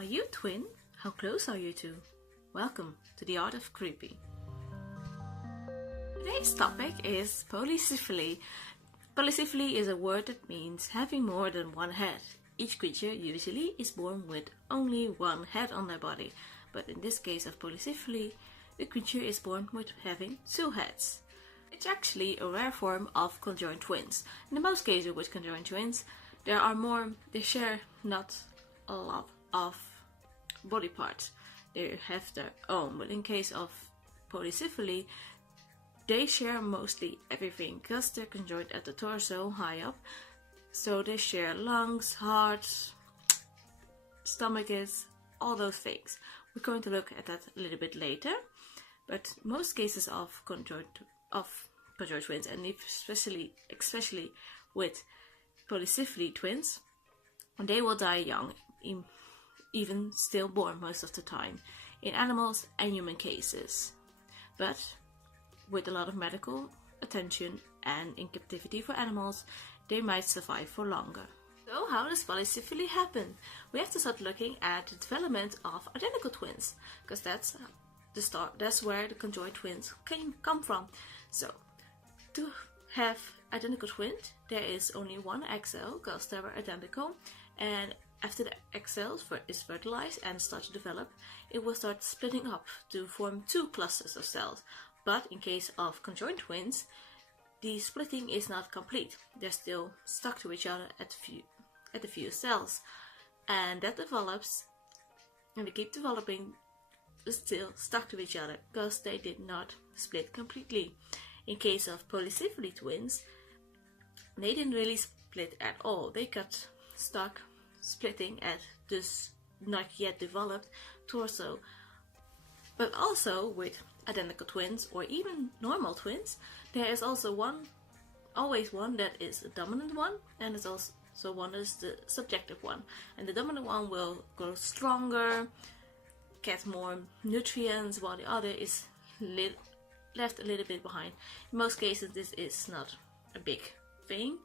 Are you a twin? How close are you two? Welcome to the Art of Creepy. Today's topic is polycephaly. Polycephaly is a word that means having more than one head. Each creature usually is born with only one head on their body, but in this case of polycephaly, the creature is born with having two heads. It's actually a rare form of conjoined twins. In most cases with conjoined twins, they share not a lot of body parts. They have their own, but in case of polycephaly, they share mostly everything because they're conjoined at the torso high up. So they share lungs, hearts, stomachs, all those things. We're going to look at that a little bit later. But most cases of conjoined twins, and especially with polycephaly twins, they will die young, even stillborn most of the time, in animals and human cases. But with a lot of medical attention and in captivity for animals, they might survive for longer. So how does polycephaly happen? We have to start looking at the development of identical twins, because that's the start. That's where the conjoined twins can come from. So to have identical twins, there is only one egg cell because they were identical, and after the egg cell is fertilized and starts to develop, it will start splitting up to form two clusters of cells. But in case of conjoined twins, the splitting is not complete. They're still stuck to each other at a few cells, and that develops, and they keep developing, still stuck to each other because they did not split completely. In case of polycephaly twins, they didn't really split at all. They got stuck splitting at this not yet developed torso. But also with identical twins or even normal twins, there is also always one that is a dominant one, and there's also one that is the subjective one. And the dominant one will grow stronger, get more nutrients, while the other is left a little bit behind. In most cases this is not a big thing,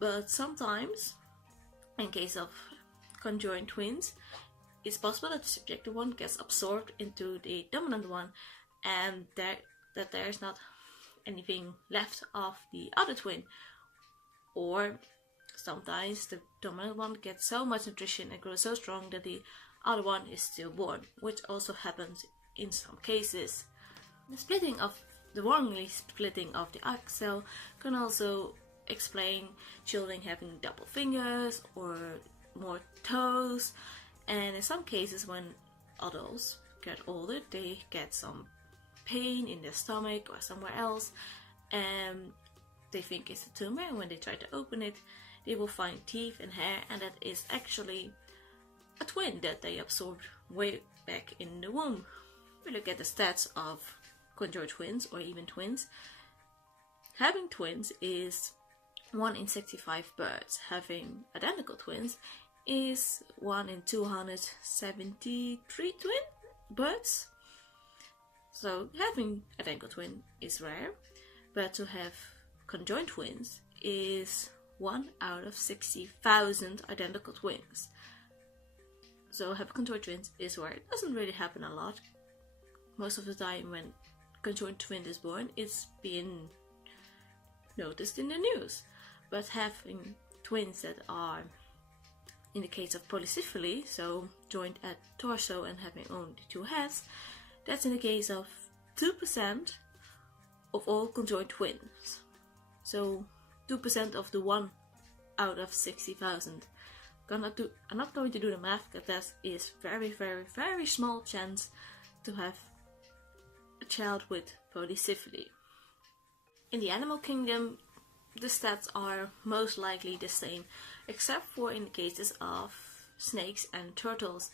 but sometimes in case of conjoined twins, it's possible that the subjective one gets absorbed into the dominant one, and that there's not anything left of the other twin. Or sometimes the dominant one gets so much nutrition and grows so strong that the other one is stillborn, which also happens in some cases. The wrongly splitting of the egg cell can also explain children having double fingers or more toes, and in some cases when adults get older, they get some pain in their stomach or somewhere else, and they think it's a tumor, and when they try to open it, they will find teeth and hair, and that is actually a twin that they absorbed way back in the womb. If we look at the stats of conjoined twins or even twins, having twins is 1 in 65 birds. Having identical twins is 1 in 273 birds. So having identical twin is rare, but to have conjoined twins is 1 out of 60,000 identical twins. So having conjoined twins is rare. It doesn't really happen a lot. Most of the time when conjoined twin is born, it's being noticed in the news. But having twins that are, in the case of polycephaly, so joined at torso and having only two heads, that's in the case of 2% of all conjoined twins. So 2% of the 1 out of 60,000. I'm not going to do the math, because that is very, very, very small chance to have a child with polycephaly. In the animal kingdom, the stats are most likely the same, except for in the cases of snakes and turtles.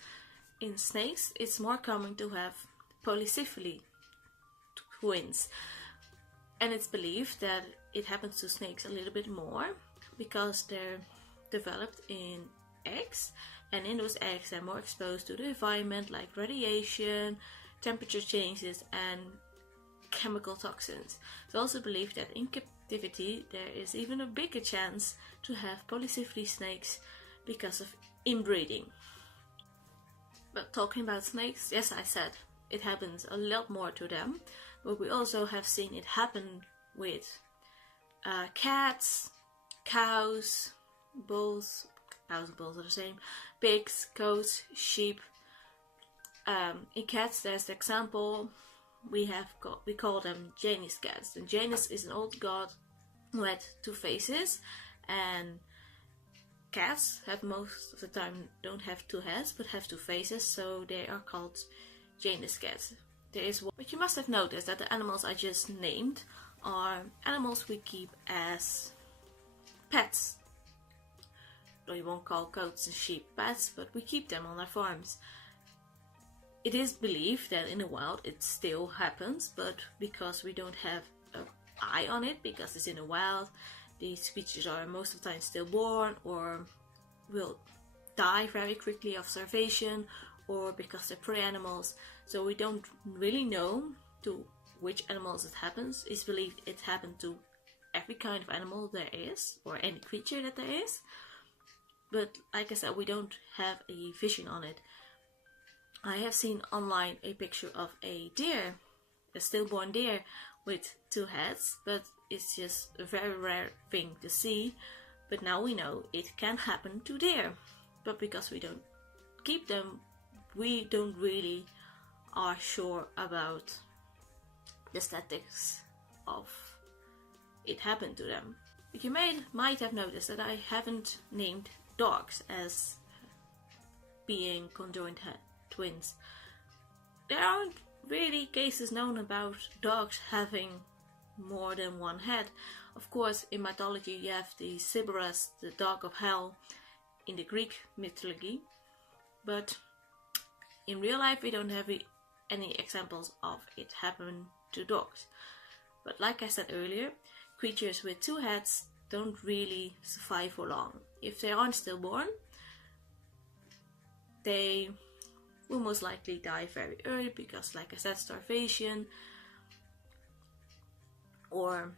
In snakes, it's more common to have polycephaly twins, and it's believed that it happens to snakes a little bit more because they're developed in eggs, and in those eggs they're more exposed to the environment, like radiation, temperature changes, and chemical toxins. It's also believed that in captivity there is even a bigger chance to have polycephaly snakes because of inbreeding. But talking about snakes, yes, I said it happens a lot more to them, but we also have seen it happen with cats, cows, bulls. Cows and bulls are the same. Pigs, goats, sheep. In cats, there's the example we call them Janus cats. And Janus is an old god who had two faces, and cats have most of the time don't have two heads but have two faces, so they are called Janus cats. There is one, but you must have noticed that the animals I just named are animals we keep as pets. Though you won't call goats and sheep pets, but we keep them on our farms. It is believed that in the wild it still happens, but because we don't have an eye on it, because it's in the wild, these creatures are most of the time stillborn or will die very quickly of starvation or because they're prey animals. So we don't really know to which animals it happens. It's believed it happened to every kind of animal there is, or any creature that there is. But like I said, we don't have a vision on it. I have seen online a picture of a deer, a stillborn deer with two heads, but it's just a very rare thing to see. But now we know it can happen to deer. But because we don't keep them, we don't really are sure about the statistics of it happened to them. But you might have noticed that I haven't named dogs as being conjoined twins. There aren't really cases known about dogs having more than one head. Of course, in mythology you have the Cerberus, the dog of hell, in the Greek mythology, but in real life we don't have any examples of it happen to dogs. But like I said earlier, creatures with two heads don't really survive for long. If they aren't stillborn, they will most likely die very early because, like I said, starvation or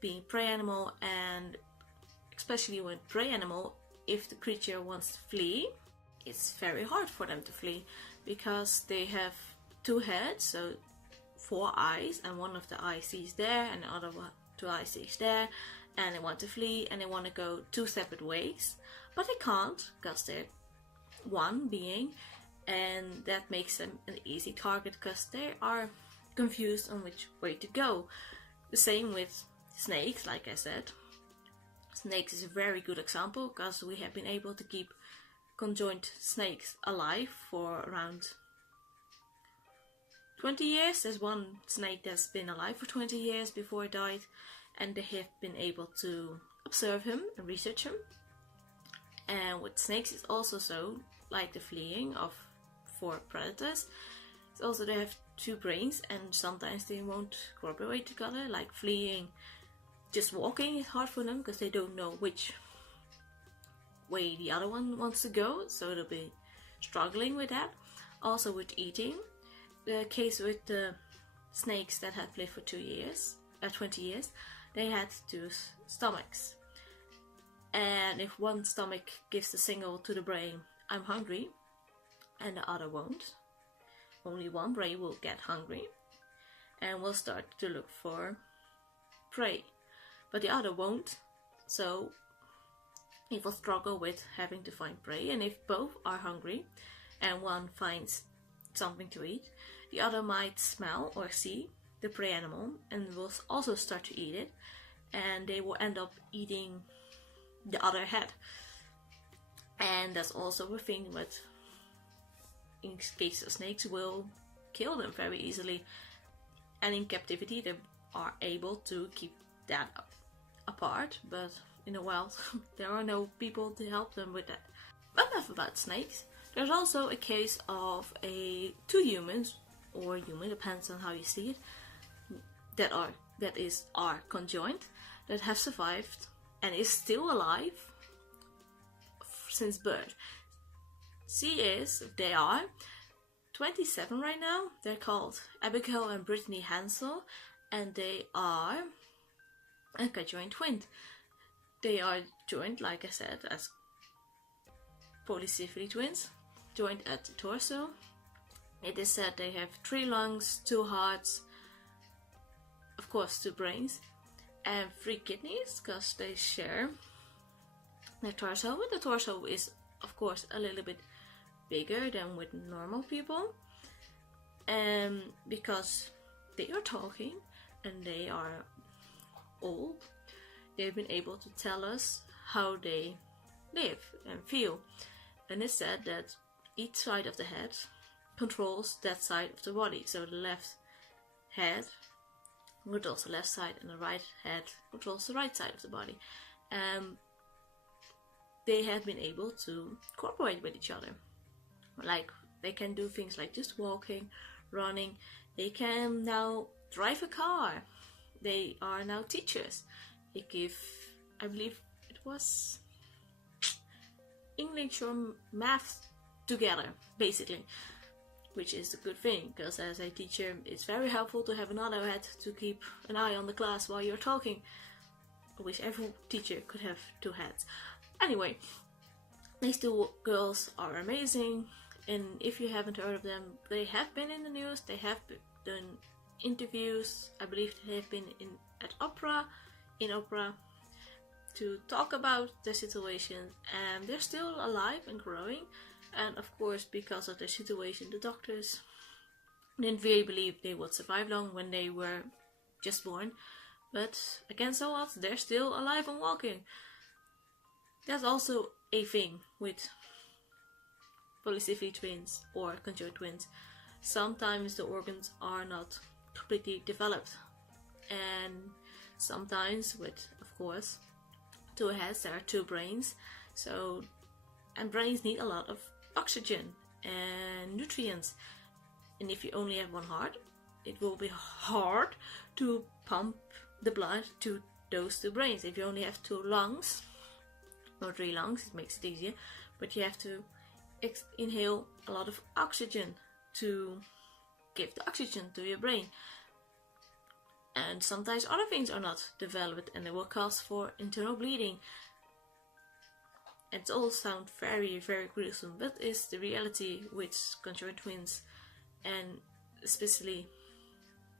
being prey animal. And especially when prey animal, if the creature wants to flee, it's very hard for them to flee because they have two heads, so four eyes, and one of the eyes sees there and the other two eyes sees there, and they want to flee and they want to go two separate ways, but they can't because they're one being, and that makes them an easy target because they are confused on which way to go. The same with snakes, like I said. Snakes is a very good example because we have been able to keep conjoined snakes alive for around 20 years. There's one snake that's been alive for 20 years before it died, and they have been able to observe him and research him. And with snakes it's also so, like the fleeing of for predators, it's also they have two brains and sometimes they won't cooperate together. Like fleeing, just walking is hard for them because they don't know which way the other one wants to go, so they'll be struggling with that. Also with eating, the case with the snakes that have lived for 20 years, they had two stomachs, and if one stomach gives the signal to the brain, I'm hungry, and the other won't, only one brain will get hungry and will start to look for prey, but the other won't, so it will struggle with having to find prey. And if both are hungry and one finds something to eat, the other might smell or see the prey animal and will also start to eat it, and they will end up eating the other head. And that's also a thing, but in case of snakes, will kill them very easily, and in captivity they are able to keep that apart, but in the wild there are no people to help them with that. But enough about snakes. There's also a case of two humans, or human, depends on how you see it, that are conjoined, that have survived and is still alive since birth. They are 27 right now. They're called Abigail and Brittany Hansel, and they are a conjoined twin. They are joined, like I said, as Polycephaly twins. joint at the torso. It is said they have 3 lungs, 2 hearts, of course 2 brains, and 3 kidneys, because they share their torso. But the torso is of course a little bit bigger than with normal people, and because they are talking and they are old, they've been able to tell us how they live and feel. And it's said that each side of the head controls that side of the body. So the left head controls the left side and the right head controls the right side of the body. They have been able to cooperate with each other. Like, they can do things like just walking, running. They can now drive a car. They are now teachers. They give, I believe it was English or math together, basically. Which is a good thing, because as a teacher it's very helpful to have another head to keep an eye on the class while you're talking. I wish every teacher could have 2 heads. Anyway, these 2 girls are amazing, and if you haven't heard of them, they have been in the news, they have done interviews, I believe they have been in opera to talk about their situation, and they're still alive and growing. And of course, because of their situation, the doctors didn't really believe they would survive long when they were just born. But against all odds, they're still alive and walking. That's also a thing with polycephaly twins or conjoined twins. Sometimes the organs are not completely developed. And sometimes with, of course, 2 heads, there are 2 brains. And brains need a lot of oxygen and nutrients, and if you only have 1 heart, it will be hard to pump the blood to those 2 brains. If you only have 2 lungs or 3 lungs, it makes it easier, but you have to inhale a lot of oxygen to give the oxygen to your brain. And sometimes other things are not developed and they will cause for internal bleeding. It all sounds very, very gruesome, but it's the reality with conjoined twins, and especially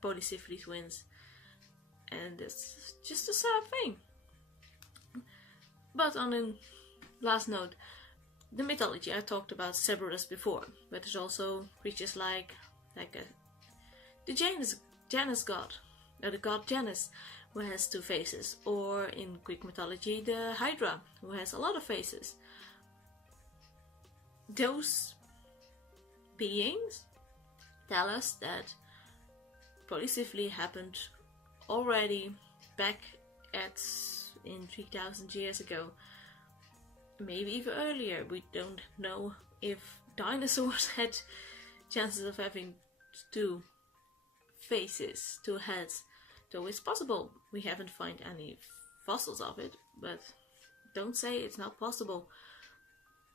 polycephaly twins. And it's just a sad thing. But on a last note, the mythology, I talked about Cerberus before, but there's also creatures like the Janus god, or the god Janus, who has 2 faces, or in Greek mythology the Hydra, who has a lot of faces. Those beings tell us that polycephaly happened already back in 3000 years ago, maybe even earlier. We don't know if dinosaurs had chances of having 2 faces, 2 heads. So it's possible. We haven't found any fossils of it, but don't say it's not possible.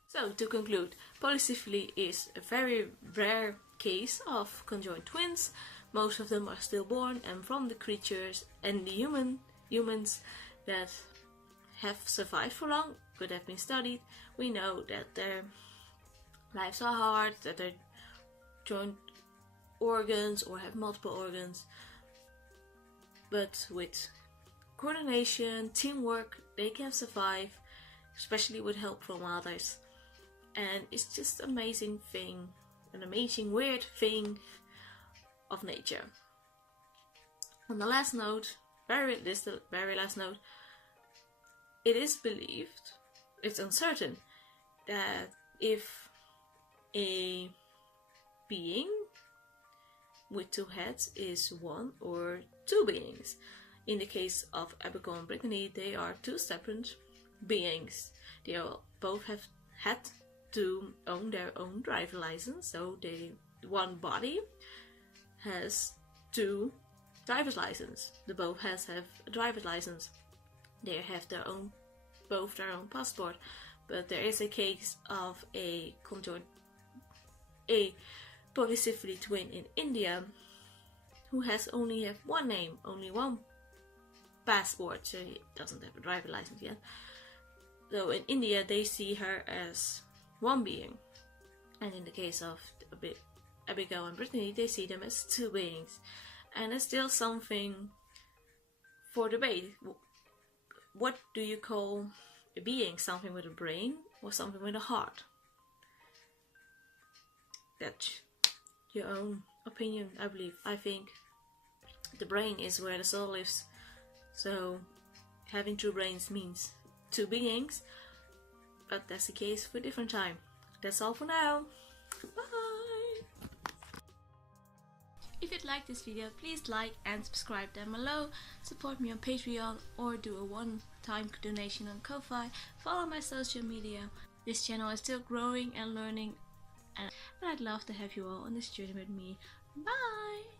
So to conclude, polycephaly is a very rare case of conjoined twins. Most of them are stillborn, and from the creatures and the humans that have survived for long, could have been studied, we know that their lives are hard, that they're joint organs or have multiple organs. But with coordination, teamwork, they can survive, especially with help from others. And it's just an amazing thing, an amazing weird thing of nature. On the last note, the very last note, it is believed, it's uncertain, that if a being with 2 heads is 1 or 2 beings. In the case of Abigail and Brittany, they are 2 separate beings. They both have had to own their own driver license, so one body has 2 driver's license. The both heads have a driver's license. They have both their own passport. But there is a case of a polycephaly twin in India who has only have 1 name, only 1 passport, so he doesn't have a driver license yet. So in India they see her as 1 being, And in the case of Abigail and Brittany, they see them as two beings. And there's still something for debate. What do you call a being? Something with a brain or something with a heart? That's your own opinion, I believe. I think the brain is where the soul lives. So having two brains means two beings, but that's the case for a different time. That's all for now. Bye! If you'd like this video, please like and subscribe down below. Support me on Patreon or do a one-time donation on Ko-Fi. Follow my social media. This channel is still growing and learning, and I'd love to have you all on this journey with me. Bye!